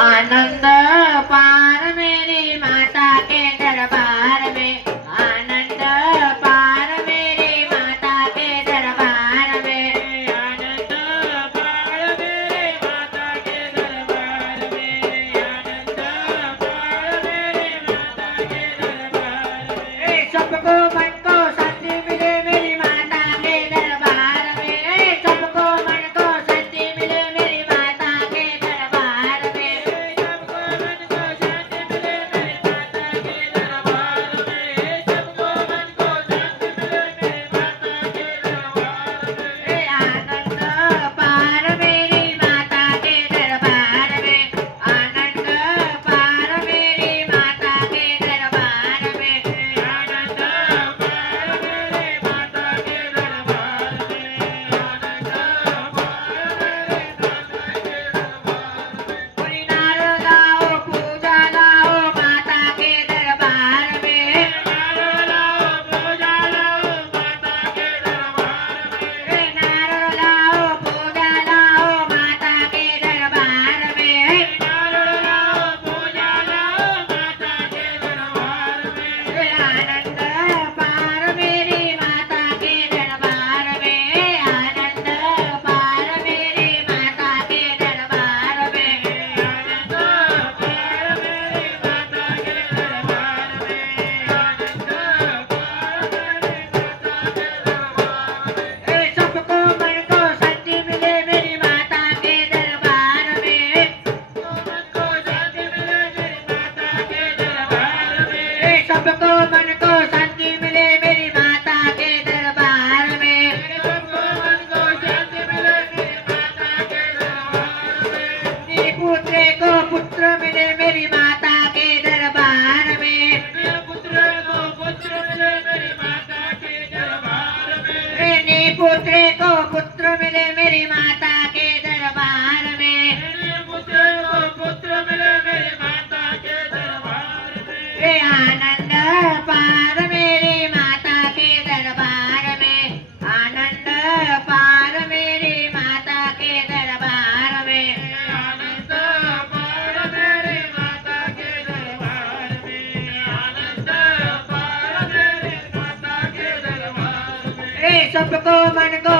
आनंद पार मेरी माता के दरबार में, आनंद पार मेरी माता के दरबार में, आनंद पार मेरे माता के दरबार में, आनंद पार मेरे माता के दरबार में। सबको मन को शांति मिले मेरी माता के दरबार में, सबको मन को शांति मिले मेरी माता के दरबार में, सबको मन को शांति मिले मेरी माता के दरबार में, सबको मन को शांति मिले मेरी माता के दरबार में। आनंद पार मेरी माता के दरबार में, आनंद पार मेरी माता के दरबार में, आनंद पार मेरे माता के दरबार में, आनंद पार मेरे माता के दरबार में। पुरी नारो लाओ पूजा लाओ माता के दरबार में, नारो लाओ पूजा लाओ माता के दरबार में, नारो लाओ पूजा लाओ माता के दरबार में, नारो लाओ पूजा लाओ माता के दरबार में। आनंद पार मेरी माता के दरबार में, आनंद पार मेरी माता के दरबार में, आनंद पार मेरी माता के दरबार में, आनंद पार मेरी माता के दरबार में। सबको मन को शांति मिले मेरी माता के दरबार में, मन को शांति मिले मेरी माता के दरबार में, सबको मन को शांति मिले मेरी माता के दरबार में, सबको मन को शांति मिले मेरी माता के दरबार में। मेरे पुत्र को पुत्र मिले मेरी माता के दरबार में, मेरे पुत्र को पुत्र मिले मेरी माता के दरबार में, मेरे पुत्र को पुत्र मिले मेरी माता के दरबार में, मेरे पुत्र को पुत्र मिले मेरी माता के दरबार में। आनंद पार मेरी माता के दरबार में, आनंद पार मेरी माता के दरबार में, आनंद पार मेरी माता के दरबार में, आनंद पार मेरी माता के दरबार में। सबको मन को